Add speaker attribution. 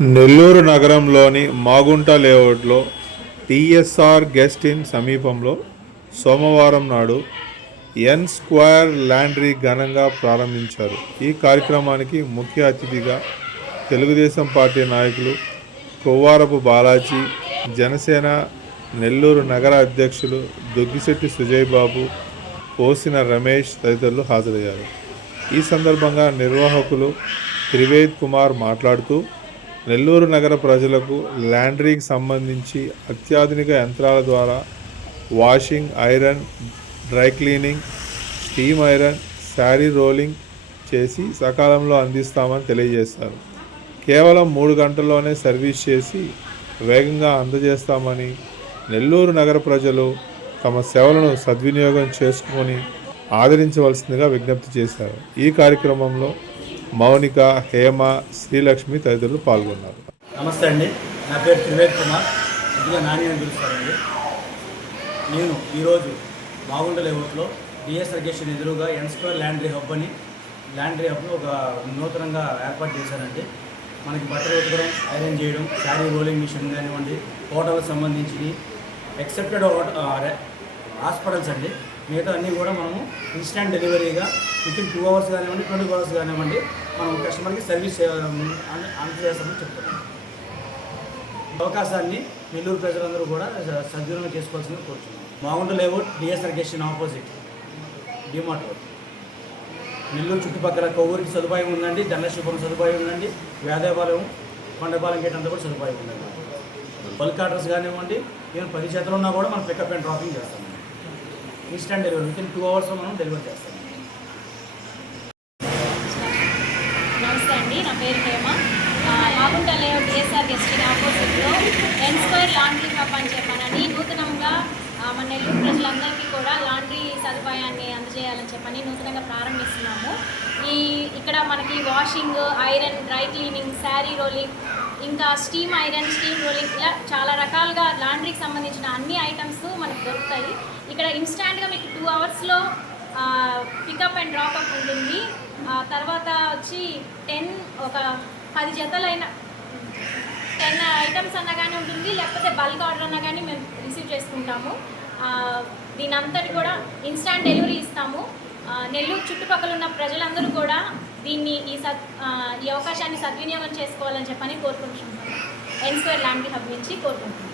Speaker 1: నెల్లూరు నగరంలోని మాగుంట లేఅవుట్లో TSR guest in సమీపంలో సోమవారం నాడు ఎన్ స్క్వేర్ ల్యాండ్రీ ఘనంగా ప్రారంభించారు. ఈ కార్యక్రమానికి ముఖ్య అతిథిగా తెలుగుదేశం పార్టీ నాయకులు కొవ్వారపు బాలాజీ జనసేన నెల్లూరు నగర అధ్యక్షులు దొగ్గిశెట్టి సుజయ్ బాబు పోసిన రమేష్ తదితరులు హాజరయ్యారు. ఈ సందర్భంగా నిర్వాహకులు త్రివేద్ కుమార్ మాట్లాడుతూ నెల్లూరు నగర ప్రజలకు ల్యాండ్రీకి సంబంధించి అత్యాధునిక యంత్రాల ద్వారా washing iron dry cleaning steam iron sari rolling చేసి సకాలంలో అందిస్తామని తెలియజేశారు. కేవలం మూడు గంటల్లోనే సర్వీస్ చేసి వేగంగా అందజేస్తామని నెల్లూరు నగర ప్రజలు తమ సేవలను సద్వినియోగం చేసుకొని ఆదరించవలసిందిగా విజ్ఞప్తి చేశారు. ఈ కార్యక్రమంలో మౌనిక హేమ శ్రీలక్ష్మి తదితరులు పాల్గొన్నారు.
Speaker 2: నమస్తే అండి. నా పేరు త్రివేద్ కుమార్. కొద్దిగా నాని అని పిలుస్తానండి నేను ఈరోజు బాగుండలే లేఅవుట్లో డిఎస్ రగేషన్ ఎదురుగా ఎన్ స్క్వేర్ ల్యాండ్రీ హబ్ అని ల్యాండ్రీ హబ్ను ఒక నూతనంగా ఏర్పాటు చేశారండి. మనకి బట్టలు ఉతకడం ఐరన్ చేయడం శారీ రోలింగ్ మిషన్ కానివ్వండి హోటల్కి సంబంధించి ఎక్సెప్టెడ్ హాస్పిటల్స్ అండి. మిగతా అన్నీ కూడా మనము ఇన్స్టెంట్ డెలివరీగా వితిన్ టూ అవర్స్ కానివ్వండి ట్వంటీ ఫోర్ అవర్స్ కానివ్వండి మనం కస్టమర్కి సర్వీస్ అందజేస్తామని చెప్తున్నాం. అవకాశాన్ని నెల్లూరు ప్రజలందరూ కూడా సద్వినియోగం చేసుకోవాల్సిందని కోరుతున్నాం Magunta layout DSR guest inn opposite DMart road. Nellore చుట్టుపక్కల కొవ్వూరికి సదుపాయం ఉందండి దండశుభం సదుపాయం ఉందండి వేదాపాలెం కొండపాలెం గేట్ అంతా కూడా సదుపాయం ఉందండి. బల్క్ ఆర్డర్స్ కానివ్వండి నేను పది చేతులు ఉన్నా కూడా మనం పికప్ అండ్ డ్రాపింగ్ చేస్తాం. ఇన్స్టెంట్ డెలివరీ వితిన్ టూ అవర్స్లో మనం డెలివరీ చేస్తాం.
Speaker 3: నమస్తే అండి నా పేరు Hema. బాగుంటలే Magunta layout DSR guest inn ఆపోజిట్లో ఎన్ స్క్వేర్ లాండ్రీ హబ్ అని చెప్పానని నూతనంగా మన నెల్లూరు ప్రజలందరికీ కూడా లాండ్రీ సదుపాయాన్ని అందజేయాలని చెప్పని నూతనంగా ప్రారంభిస్తున్నాము. ఈ ఇక్కడ మనకి washing iron dry cleaning sari rolling ఇంకా స్టీమ్ ఐరన్ స్టీమ్ రోలింగ్ ఇలా చాలా రకాలుగా లాండ్రీకి సంబంధించిన అన్ని ఐటమ్స్ దొరుకుతాయి. ఇక్కడ ఇన్స్టాంట్గా మీకు టూ అవర్స్లో పికప్ అండ్ డ్రాప్అప్ ఉంటుంది. తర్వాత వచ్చి టెన్ ఒక పది జతలైన టెన్ ఐటమ్స్ అన్న కానీ ఉంటుంది. లేకపోతే బల్క్ ఆర్డర్ అన్న కానీ మేము రిసీవ్ చేసుకుంటాము. దీని అంతటి కూడా ఇన్స్టాంట్ డెలివరీ ఇస్తాము. నెల్లూరు చుట్టుపక్కల ఉన్న ప్రజలందరూ కూడా దీన్ని ఈ సద్ ఈ అవకాశాన్ని సద్వినియోగం చేసుకోవాలని చెప్పని కోరుకుంటున్నాము. ఎన్ స్క్వేర్ ల్యాండ్ హబ్ నుంచి కోరుకుంటున్నాను